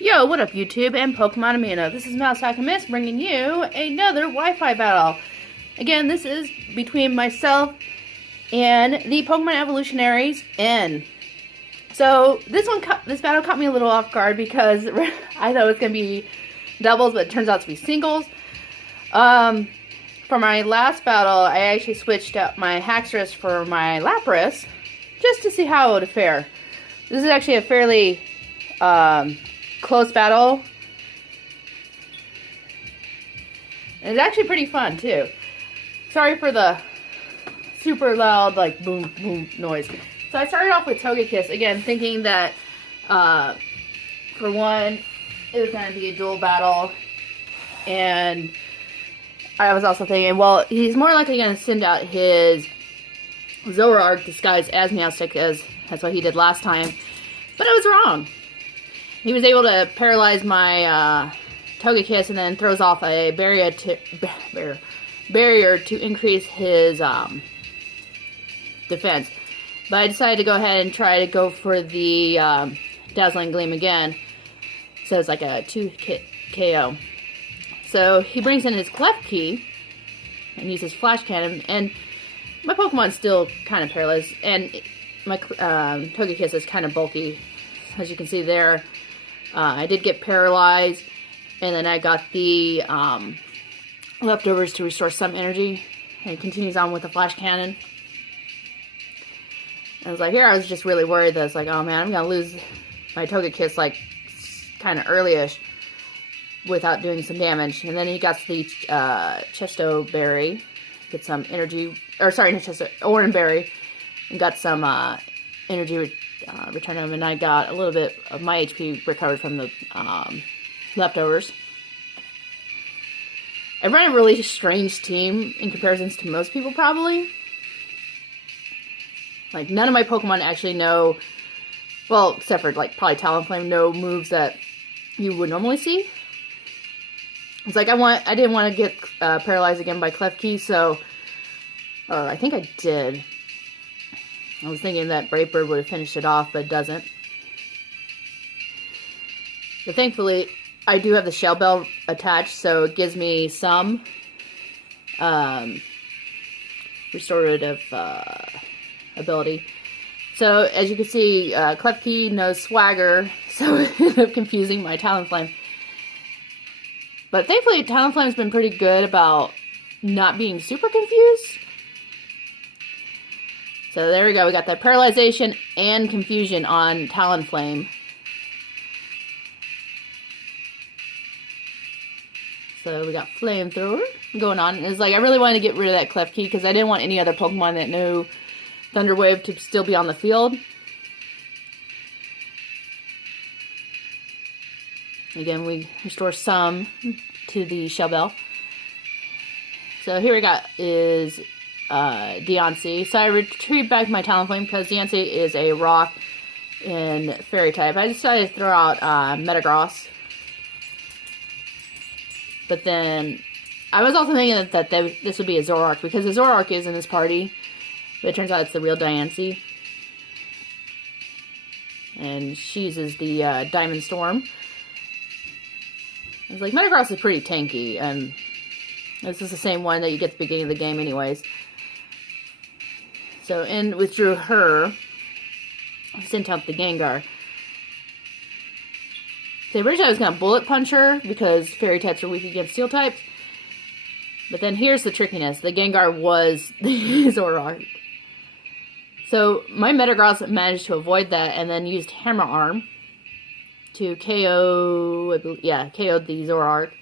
Yo, what up YouTube and Pokemon Amino? This is mousealchemist bringing you another Wi-Fi battle. Again, this is between myself and the Pokemon Evolutionaries N. So this battle caught me a little off guard because I thought it was going to be doubles, but it turns out to be singles. For my last battle, I actually switched out my Haxorus for my Lapras just to see how it would fare. This is actually a fairly close battle. And it's actually pretty fun too. Sorry for the super loud like boom boom noise. So I started off with Togekiss again, thinking that for one it was going to be a dual battle, and I was also thinking, well, he's more likely going to send out his Zoroark disguised as Meowstic, as that's what he did last time, but I was wrong. He was able to paralyze my Togekiss and then throws off a barrier to increase his defense. But I decided to go ahead and try to go for the Dazzling Gleam again. So it's like a 2 KO. So he brings in his Klefki and uses Flash Cannon, and my Pokemon's still kind of paralyzed, and my Togekiss is kind of bulky, as you can see there. I did get paralyzed, and then I got the leftovers to restore some energy, and it continues on with the Flash Cannon. I was like, here I was just really worried that it's like, oh man, I'm going to lose my Togekiss like kind of early-ish without doing some damage. And then he got the Chesto Berry, get some energy, or sorry, not Chesto, Oran Berry, and got some energy return him, and I got a little bit of my HP recovered from the leftovers. I run a really strange team in comparisons to most people probably. Like, none of my Pokemon actually know, well, except for like probably Talonflame, know moves that you would normally see. It's like I didn't want to get paralyzed again by Klefki, so I think I did. I was thinking that Brave Bird would have finished it off, but it doesn't. But thankfully, I do have the Shell Bell attached, so it gives me some restorative ability. So, as you can see, Klefki knows Swagger, so it ended up confusing my Talonflame. But thankfully, Talonflame's been pretty good about not being super confused. So there we go, we got that paralyzation and confusion on Talonflame. So we got Flamethrower going on. It's like I really wanted to get rid of that Klefki because I didn't want any other Pokemon that knew Thunder Wave to still be on the field. Again, we restore some to the Shell Bell. So here we got is Deontay. So I retrieved back my Talonflame because Deontay is a rock and fairy type. I decided to throw out Metagross. But then I was also thinking that this would be a Zoroark because the Zoroark is in this party. But it turns out it's the real Diancie. And she uses the Diamond Storm. I was like, Metagross is pretty tanky, and this is the same one that you get at the beginning of the game anyways. So, and withdrew her, sent out the Gengar. So originally I was going to Bullet Punch her, because Fairy types are weak against Steel types. But then here's the trickiness. The Gengar was the Zoroark. So, my Metagross managed to avoid that, and then used Hammer Arm to KO, KO'd the Zoroark.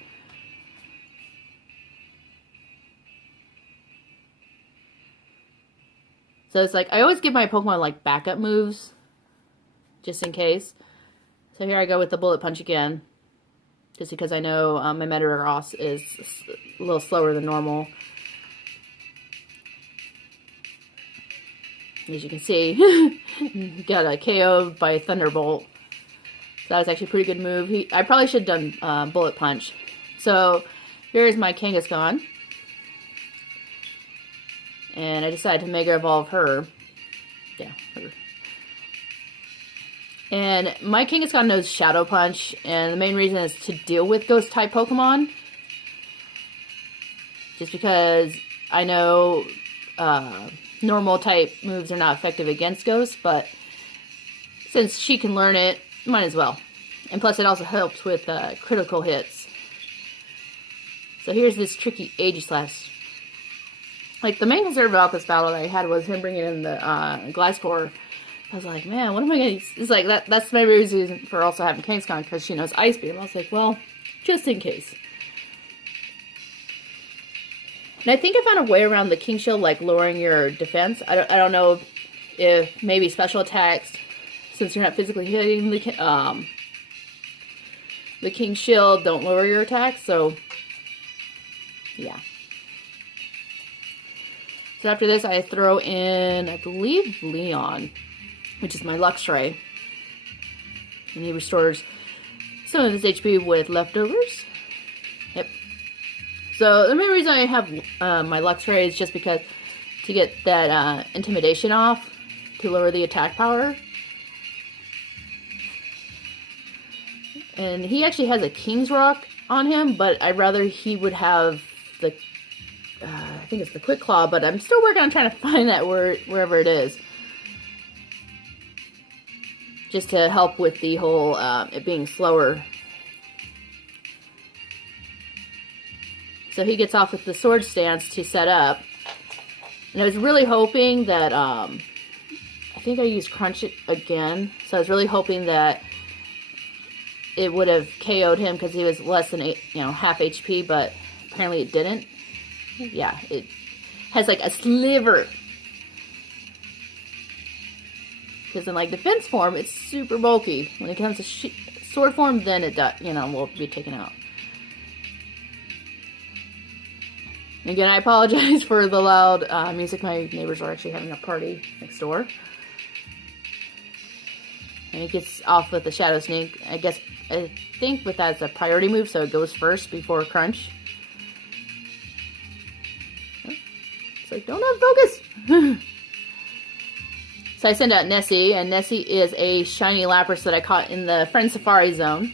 So it's like, I always give my Pokemon like backup moves, just in case. So here I go with the Bullet Punch again, just because I know my Metagross is a little slower than normal. As you can see, got a KO by Thunderbolt. So that was actually a pretty good move. I probably should have done Bullet Punch. So here's my Kangaskhan. And I decided to Mega Evolve her. Yeah, her. And my Kangaskhan knows Shadow Punch, and the main reason is to deal with Ghost-type Pokemon. Just because I know normal-type moves are not effective against Ghost, but since she can learn it, might as well. And plus it also helps with critical hits. So here's this tricky Aegislash. Like, the main concern about this battle that I had was him bringing in the Gliscor. I was like, man, what am I going to... It's like, that's my reason for also having Kangaskhan, because she knows Ice Beam. I was like, well, just in case. And I think I found a way around the King Shield, like lowering your defense. I don't know if maybe special attacks, since you're not physically hitting the King Shield, don't lower your attacks. So, yeah. So after this, I throw in, I believe, Leon, which is my Luxray. And he restores some of his HP with leftovers. Yep. So the main reason I have my Luxray is just because to get that intimidation off, to lower the attack power. And he actually has a King's Rock on him, but I'd rather he would have the, I think it's the Quick Claw, but I'm still working on trying to find that wherever it is. Just to help with the whole, it being slower. So he gets off with the Sword Stance to set up. And I was really hoping that, I think I used Crunch it again. So I was really hoping that it would have KO'd him because he was less than half HP, but apparently it didn't. Yeah, it has like a sliver. Because in like defense form, it's super bulky. When it comes to sword form, then it will be taken out. Again, I apologize for the loud music. My neighbors are actually having a party next door. And it gets off with the Shadow Sneak. I think with that it's a priority move, so it goes first before Crunch. It's like, don't have focus! So I send out Nessie, and Nessie is a shiny Lapras that I caught in the Friend Safari Zone.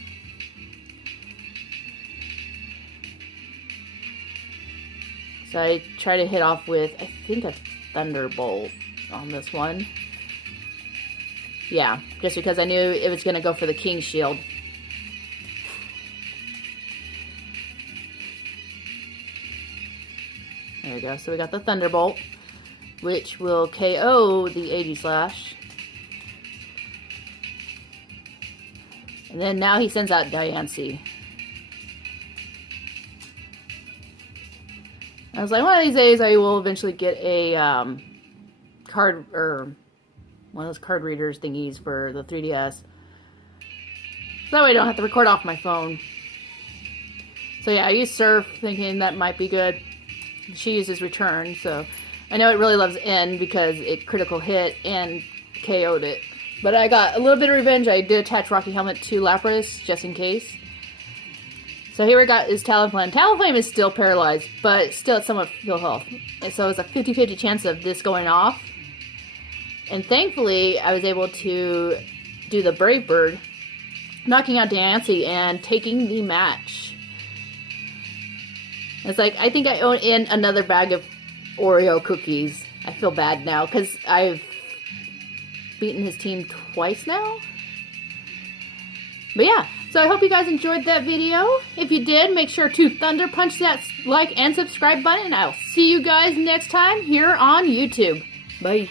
So I try to hit off with, I think, a Thunderbolt on this one. Yeah, just because I knew it was going to go for the King Shield. There we go. So we got the Thunderbolt, which will KO the Aegislash. And then now he sends out Diancie. I was like, one of these days I will eventually get a card, or one of those card readers thingies for the 3DS. So that way I don't have to record off my phone. So yeah, I used Surf thinking that might be good. She uses Return, so I know it really loves N because it critical hit and KO'd it. But I got a little bit of revenge. I did attach Rocky Helmet to Lapras just in case. So here we got is Talonflame. Talonflame is still paralyzed, but still at somewhat full health. And so it's a 50-50 chance of this going off. And thankfully, I was able to do the Brave Bird, knocking out Diancie and taking the match. It's like, I think I own in another bag of Oreo cookies. I feel bad now, because I've beaten his team twice now. But yeah, so I hope you guys enjoyed that video. If you did, make sure to thunder punch that like and subscribe button. And I'll see you guys next time here on YouTube. Bye.